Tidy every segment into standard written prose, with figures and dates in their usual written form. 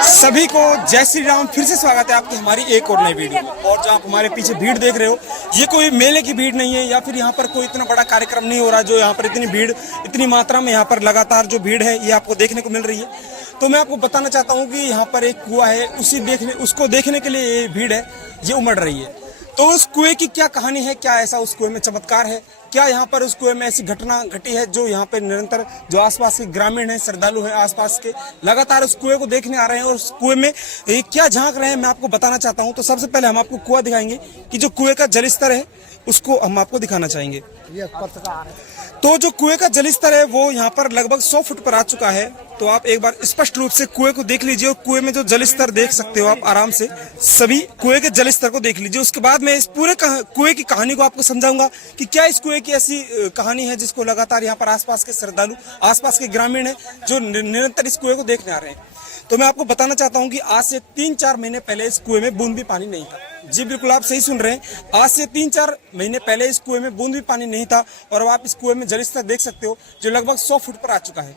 सभी को जय श्री राम। फिर से स्वागत है आपकी हमारी एक और नई वीडियो। और जो आप हमारे पीछे भीड़ देख रहे हो, ये कोई मेले की भीड़ नहीं है या फिर यहाँ पर कोई इतना बड़ा कार्यक्रम नहीं हो रहा जो यहाँ पर इतनी भीड़, इतनी मात्रा में यहाँ पर लगातार जो भीड़ है ये आपको देखने को मिल रही है। तो मैं आपको बताना चाहता हूँ कि यहाँ पर एक कुआं है, उसको देखने के लिए ये भीड़ है, ये उमड़ रही है। तो उस कुएं की क्या कहानी है, क्या ऐसा उस कुएं में चमत्कार है, क्या यहाँ पर उस कुएं में ऐसी घटना घटी है जो यहाँ पे निरंतर जो आसपास के ग्रामीण हैं, श्रद्धालु हैं, आसपास के लगातार उस कुएं को देखने आ रहे हैं और उस कुएं में क्या झांक रहे हैं, मैं आपको बताना चाहता हूँ। तो सबसे पहले हम आपको कुआं दिखाएंगे कि जो कुएं का जलस्तर है उसको हम आपको दिखाना चाहेंगे। तो जो कुएं का जलस्तर है वो यहाँ पर लगभग 100 फुट पर आ चुका है। तो आप एक बार स्पष्ट रूप से कुएं को देख लीजिए और कुएं में जो जलस्तर देख सकते हो आप आराम से, सभी कुएं के जलस्तर को देख लीजिए। उसके बाद मैं इस पूरे कुएं की कहानी को आपको समझाऊंगा कि क्या इस कुएं की ऐसी कहानी है जिसको लगातार यहाँ पर आसपास के श्रद्धालु, आसपास के ग्रामीण है जो निरंतर इस कुएं को देखने आ रहे हैं। तो मैं आपको बताना चाहता हूँ कि आज से 3-4 महीने पहले इस कुएं में बूंद भी पानी नहीं था। जी बिल्कुल, आप सही सुन रहे हैं। आज से 3-4 महीने पहले इस कुएं में बूंद भी पानी नहीं था और अब आप इस कुएं में जलस्तर देख सकते हो जो लगभग 100 फुट पर आ चुका है।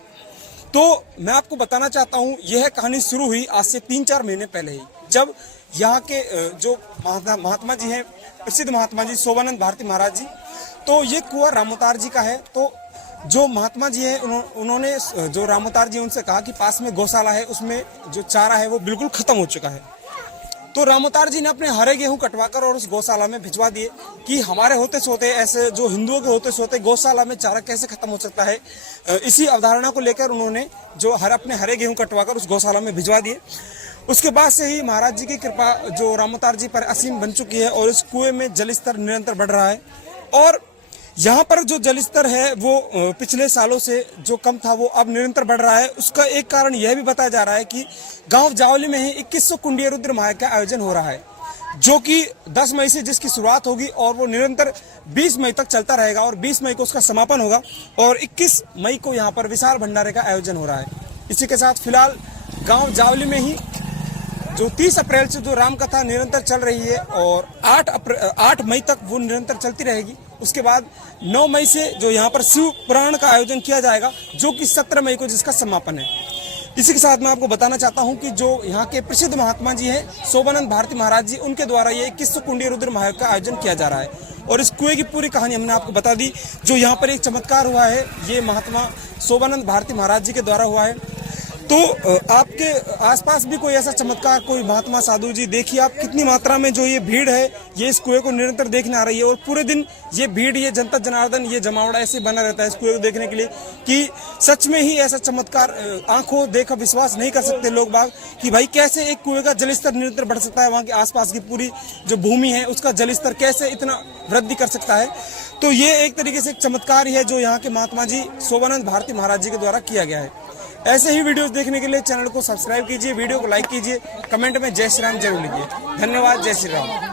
तो मैं आपको बताना चाहता हूँ, यह कहानी शुरू हुई आज से 3-4 महीने पहले ही, जब यहाँ के जो महात्मा जी हैं, प्रसिद्ध महात्मा जी शोभानंद भारती महाराज जी, तो ये कुआं रामोतार जी का है। तो जो महात्मा जी हैं उन्होंने जो रामोतार जी उनसे कहा कि पास में गौशाला है, उसमें जो चारा है वो बिल्कुल खत्म हो चुका है। तो रामोतार जी ने अपने हरे गेहूं कटवाकर और उस गौशाला में भिजवा दिए कि हमारे होते सोते, ऐसे जो हिंदुओं के होते सोते गौशाला में चारा कैसे खत्म हो सकता है। इसी अवधारणा को लेकर उन्होंने जो अपने हरे गेहूं कटवाकर उस गौशाला में भिजवा दिए। उसके बाद से ही महाराज जी की कृपा जो रामोतार जी पर असीम बन चुकी है और इस कुएं में जलस्तर निरंतर बढ़ रहा है। और यहाँ पर जो जलस्तर है वो पिछले सालों से जो कम था वो अब निरंतर बढ़ रहा है। उसका एक कारण यह भी बताया जा रहा है कि गांव जावली में ही 2100 कुंडीय रुद्र महायज्ञ का आयोजन हो रहा है, जो कि 10 मई से जिसकी शुरुआत होगी और वो निरंतर 20 मई तक चलता रहेगा और 20 मई को उसका समापन होगा और 21 मई को यहाँ पर विशाल भंडारे का आयोजन हो रहा है। इसी के साथ फिलहाल गाँव जावली में ही जो 30 अप्रैल से जो रामकथा निरंतर चल रही है और 8 मई तक वो निरंतर चलती रहेगी। उसके बाद 9 मई से जो यहाँ पर शिव पुराण का आयोजन किया जाएगा, जो कि 17 मई को जिसका समापन है। इसी के साथ मैं आपको बताना चाहता हूँ कि जो यहाँ के प्रसिद्ध महात्मा जी हैं शोभानंद भारती महाराज जी, उनके द्वारा ये 2100 कुंडीय रुद्र महायज्ञ का आयोजन किया जा रहा है। और इस कुएं की पूरी कहानी हमने आपको बता दी। जो यहाँ पर एक चमत्कार हुआ है ये महात्मा शोभानंद भारती महाराज जी के द्वारा हुआ है। तो आपके आसपास भी कोई ऐसा चमत्कार, कोई महात्मा साधु जी, देखिए आप कितनी मात्रा में जो ये भीड़ है ये इस कुएं को निरंतर देखने आ रही है। और पूरे दिन ये भीड़, ये जनता जनार्दन, ये जमावड़ा ऐसे बना रहता है इस कुएं को देखने के लिए कि सच में ही ऐसा चमत्कार आंखों देखा विश्वास नहीं कर सकते लोग बाग कि भाई कैसे एक कुएं का जलस्तर निरंतर बढ़ सकता है। वहाँ के आसपास की पूरी जो भूमि है उसका जलस्तर कैसे इतना वृद्धि कर सकता है। तो ये एक तरीके से एक चमत्कार ही है जो यहाँ के महात्मा जी शोभानंद भारती महाराज जी के द्वारा किया गया है। ऐसे ही वीडियोस देखने के लिए चैनल को सब्सक्राइब कीजिए, वीडियो को लाइक कीजिए, कमेंट में जय श्री राम जरूर लिखिए। धन्यवाद। जय श्री राम।